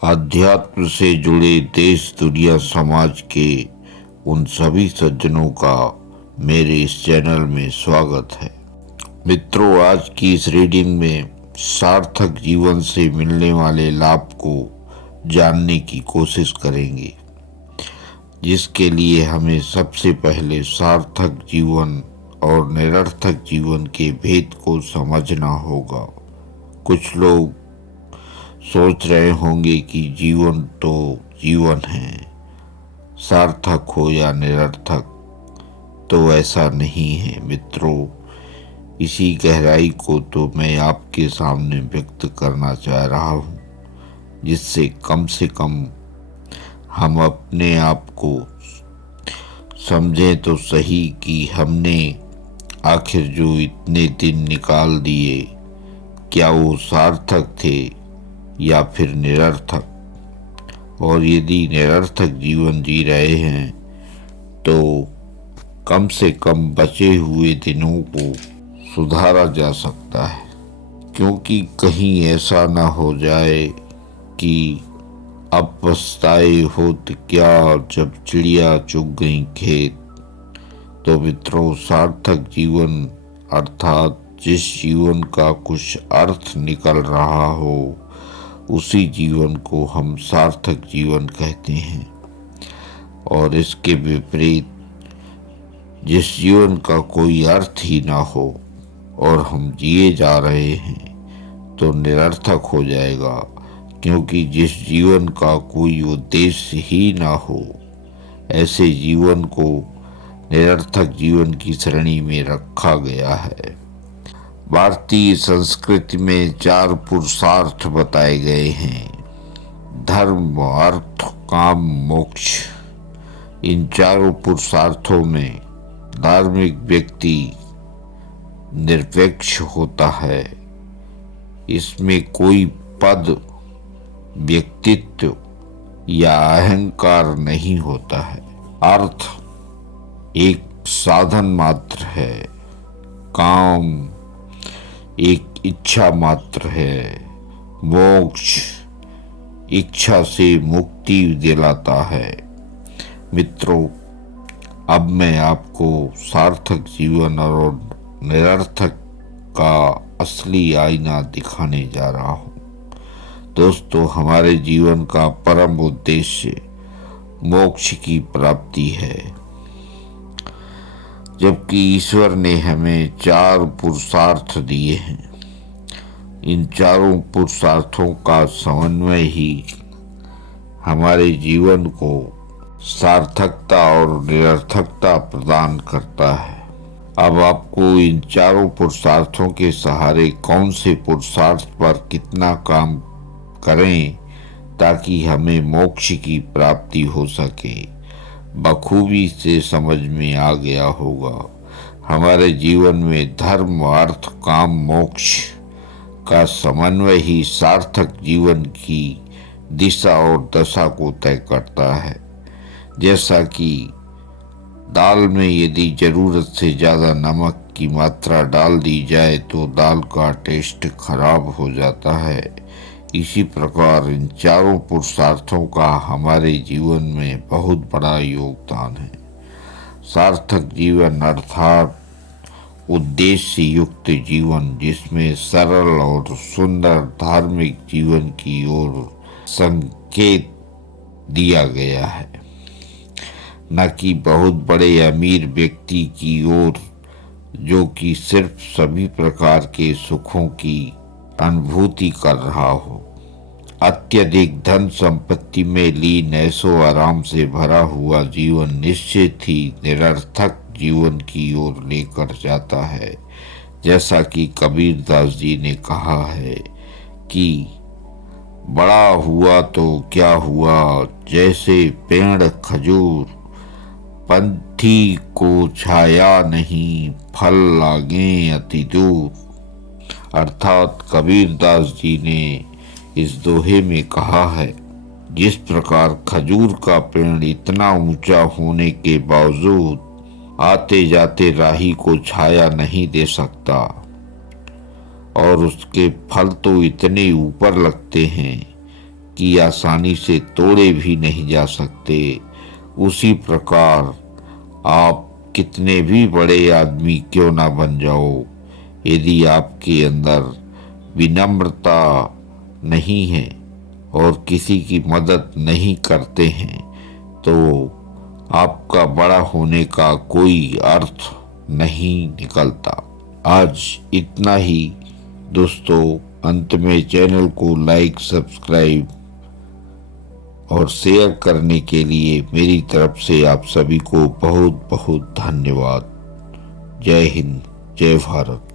अध्यात्म से जुड़े देश दुनिया समाज के उन सभी सज्जनों का मेरे इस चैनल में स्वागत है। मित्रों, आज की इस रीडिंग में सार्थक जीवन से मिलने वाले लाभ को जानने की कोशिश करेंगे, जिसके लिए हमें सबसे पहले सार्थक जीवन और निरर्थक जीवन के भेद को समझना होगा। कुछ लोग सोच रहे होंगे कि जीवन तो जीवन है, सार्थक हो या निरर्थक, तो ऐसा नहीं है मित्रों। इसी गहराई को तो मैं आपके सामने व्यक्त करना चाह रहा हूँ, जिससे कम से कम हम अपने आप को समझें तो सही कि हमने आखिर जो इतने दिन निकाल दिए, क्या वो सार्थक थे या फिर निरर्थक। और यदि निरर्थक जीवन जी रहे हैं तो कम से कम बचे हुए दिनों को सुधारा जा सकता है, क्योंकि कहीं ऐसा ना हो जाए कि अब पछताए होत क्या जब चिड़िया चुग गई खेत। तो मित्रों, सार्थक जीवन अर्थात जिस जीवन का कुछ अर्थ निकल रहा हो, उसी जीवन को हम सार्थक जीवन कहते हैं। और इसके विपरीत जिस जीवन का कोई अर्थ ही ना हो और हम जिए जा रहे हैं, तो निरर्थक हो जाएगा, क्योंकि जिस जीवन का कोई उद्देश्य ही ना हो, ऐसे जीवन को निरर्थक जीवन की श्रेणी में रखा गया है। भारतीय संस्कृति में 4 पुरुषार्थ बताए गए हैं: धर्म, अर्थ, काम, मोक्ष। इन चारों पुरुषार्थों में धार्मिक व्यक्ति निरपेक्ष होता है। इसमें कोई पद, व्यक्तित्व या अहंकार नहीं होता है। अर्थ एक साधन मात्र है, काम एक इच्छा मात्र है, मोक्ष इच्छा से मुक्ति दिलाता है। मित्रों, अब मैं आपको सार्थक जीवन और निरर्थक का असली आईना दिखाने जा रहा हूँ। दोस्तों, हमारे जीवन का परम उद्देश्य मोक्ष की प्राप्ति है, जबकि ईश्वर ने हमें 4 पुरुषार्थ दिए हैं। इन चारों पुरुषार्थों का समन्वय ही हमारे जीवन को सार्थकता और निरर्थकता प्रदान करता है। अब आपको इन चारों पुरुषार्थों के सहारे कौन से पुरुषार्थ पर कितना काम करें ताकि हमें मोक्ष की प्राप्ति हो सके, बखूबी से समझ में आ गया होगा। हमारे जीवन में धर्म, अर्थ, काम, मोक्ष का समन्वय ही सार्थक जीवन की दिशा और दशा को तय करता है। जैसा कि दाल में यदि जरूरत से ज़्यादा नमक की मात्रा डाल दी जाए तो दाल का टेस्ट खराब हो जाता है, इसी प्रकार इन चारों पुरुषार्थों का हमारे जीवन में बहुत बड़ा योगदान है। सार्थक जीवन अर्थात उद्देश्य युक्त जीवन, जिसमें सरल और सुंदर धार्मिक जीवन की ओर संकेत दिया गया है, न कि बहुत बड़े अमीर व्यक्ति की ओर जो कि सिर्फ सभी प्रकार के सुखों की अनुभूति कर रहा हो। अत्यधिक धन संपत्ति में लीन ऐशो आराम से भरा हुआ जीवन निश्चित ही निरर्थक जीवन की ओर लेकर जाता है। जैसा कि कबीरदास जी ने कहा है कि बड़ा हुआ तो क्या हुआ, जैसे पेड़ खजूर, पंथी को छाया नहीं, फल लागे अति दूर। अर्थात कबीरदास जी ने इस दोहे में कहा है, जिस प्रकार खजूर का पेड़ इतना ऊंचा होने के बावजूद आते जाते राही को छाया नहीं दे सकता, और उसके फल तो इतने ऊपर लगते हैं कि आसानी से तोड़े भी नहीं जा सकते, उसी प्रकार आप कितने भी बड़े आदमी क्यों ना बन जाओ, यदि आपके अंदर विनम्रता नहीं है और किसी की मदद नहीं करते हैं तो आपका बड़ा होने का कोई अर्थ नहीं निकलता। आज इतना ही दोस्तों। अंत में चैनल को लाइक, सब्सक्राइब और शेयर करने के लिए मेरी तरफ से आप सभी को बहुत बहुत धन्यवाद। जय हिंद, जय भारत।